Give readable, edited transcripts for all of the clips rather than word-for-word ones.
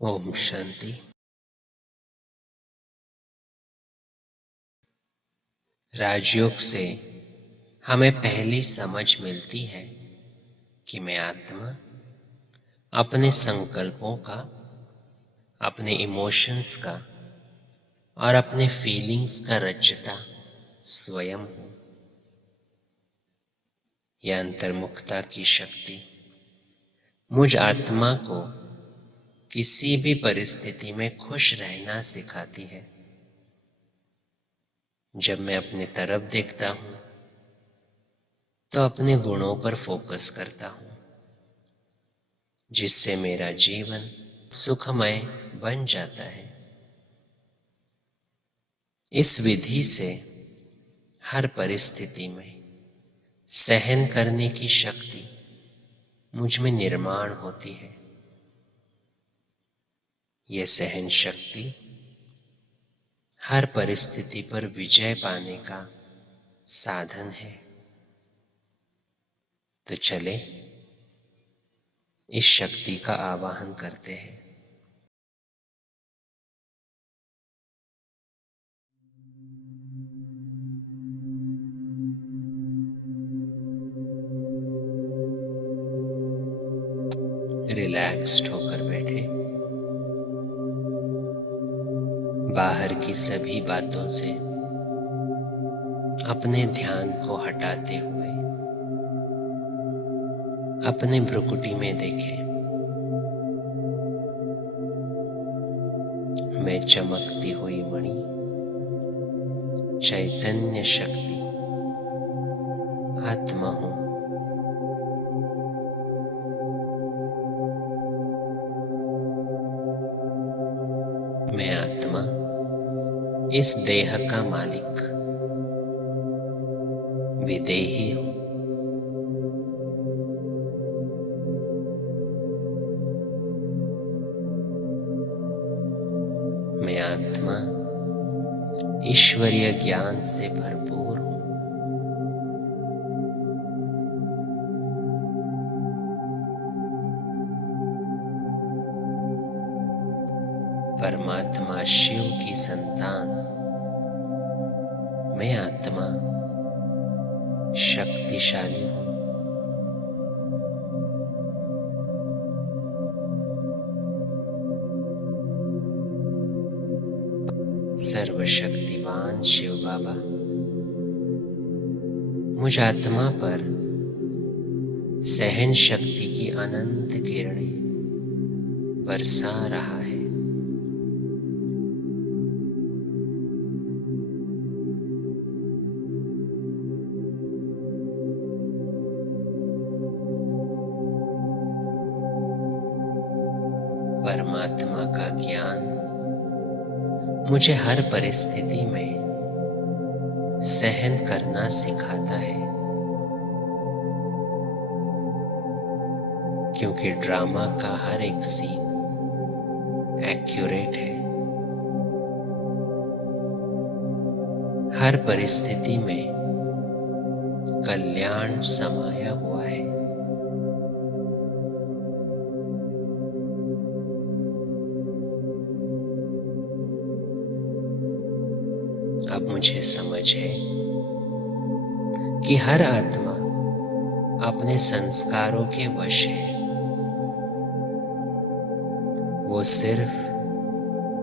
ओम शांति। राजयोग से हमें पहली समझ मिलती है कि मैं आत्मा अपने संकल्पों का, अपने इमोशंस का और अपने फीलिंग्स का रचता स्वयं हूं। यह अंतर्मुखता की शक्ति मुझ आत्मा को किसी भी परिस्थिति में खुश रहना सिखाती है। जब मैं अपने तरफ देखता हूं तो अपने गुणों पर फोकस करता हूं, जिससे मेरा जीवन सुखमय बन जाता है। इस विधि से हर परिस्थिति में सहन करने की शक्ति मुझ में निर्माण होती है। यह सहन शक्ति हर परिस्थिति पर विजय पाने का साधन है। तो चले इस शक्ति का आवाहन करते हैं। रिलैक्स्ड होकर बैठे, बाहर की सभी बातों से अपने ध्यान को हटाते हुए अपने भ्रुकुटी में देखें। मैं चमकती हुई मणि, चैतन्य शक्ति आत्मा हूं। मैं आत्मा इस देह का मालिक, विदेही हूं। मैं आत्मा ईश्वरीय ज्ञान से भरपूर हूं। परमात्मा शिव की संतान मैं आत्मा शक्तिशाली हूं। सर्वशक्तिवान शिव बाबा मुझ आत्मा पर सहन शक्ति की अनंत किरणें बरसा रहा है। परमात्मा का ज्ञान मुझे हर परिस्थिति में सहन करना सिखाता है, क्योंकि ड्रामा का हर एक सीन एक्यूरेट है। हर परिस्थिति में कल्याण समाया हुआ है। अब मुझे समझ है कि हर आत्मा अपने संस्कारों के वश है। वो सिर्फ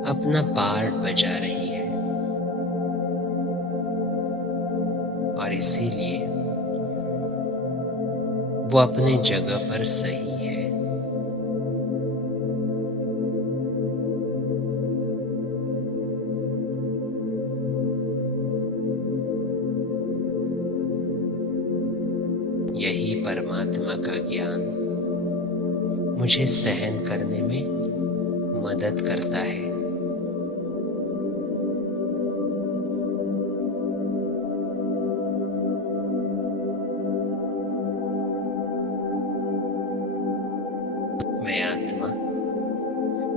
अपना पार्ट बजा रही है और इसीलिए वो अपने जगह पर सही है। यही परमात्मा का ज्ञान मुझे सहन करने में मदद करता है। मैं आत्मा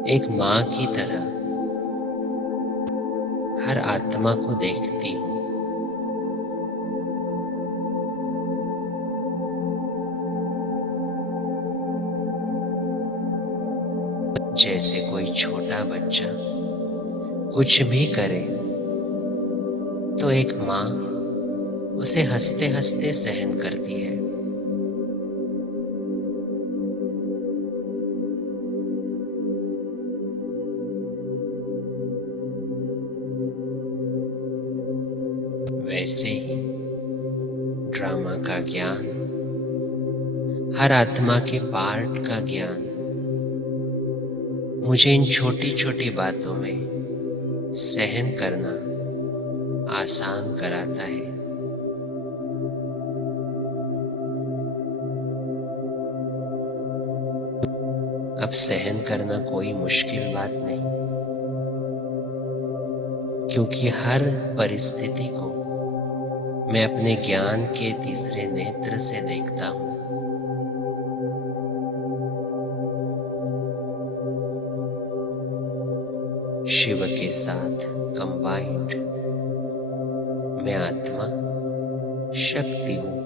एक मां की तरह हर आत्मा को देखती हूं। जैसे कोई छोटा बच्चा कुछ भी करे तो एक माँ उसे हंसते हंसते सहन करती है। वैसे ही ड्रामा का ज्ञान, हर आत्मा के पार्ट का ज्ञान मुझे इन छोटी छोटी बातों में सहन करना आसान कराता है। अब सहन करना कोई मुश्किल बात नहीं, क्योंकि हर परिस्थिति को मैं अपने ज्ञान के तीसरे नेत्र से देखता हूँ। शिव के साथ कंबाइंड मैं आत्मा शक्ति हूँ।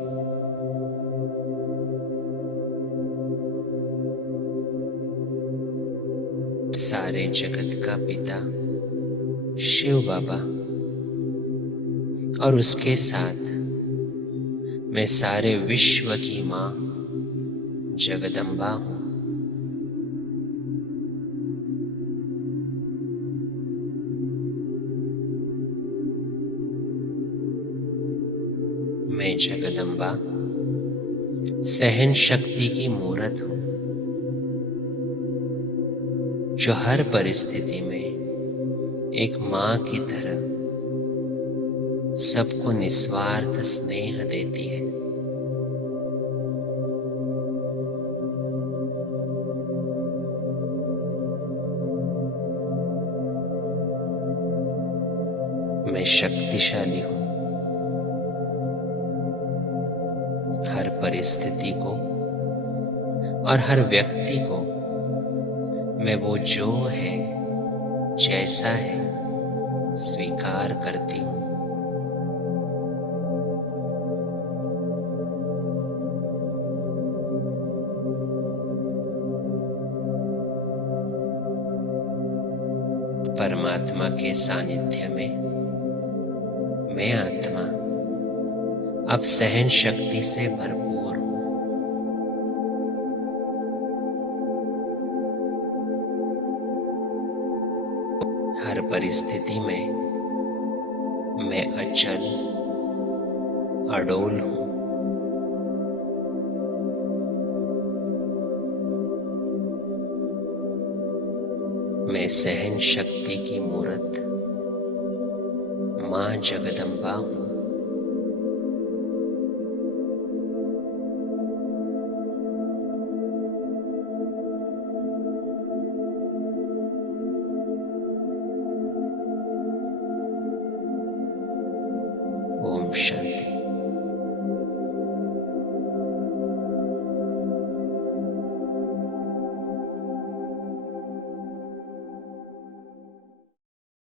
सारे जगत का पिता शिव बाबा और उसके साथ मैं सारे विश्व की माँ जगदम्बा हूँ। मैं जगदम्बा सहन शक्ति की मूरत हूँ, जो हर परिस्थिति में एक माँ की तरह सबको निस्वार्थ स्नेह देती है। मैं शक्तिशाली हूँ, हर परिस्थिति को और हर व्यक्ति को मैं वो जो है, जैसा है, स्वीकार करती हूँ। परमात्मा के सानिध्य में मैं आत्मा अब सहन शक्ति से भरपूर हूँ। हर परिस्थिति में मैं अचल अडोल हूँ। मैं सहन शक्ति की मूरत माँ जगदम्बा हूँ। ओम शांति।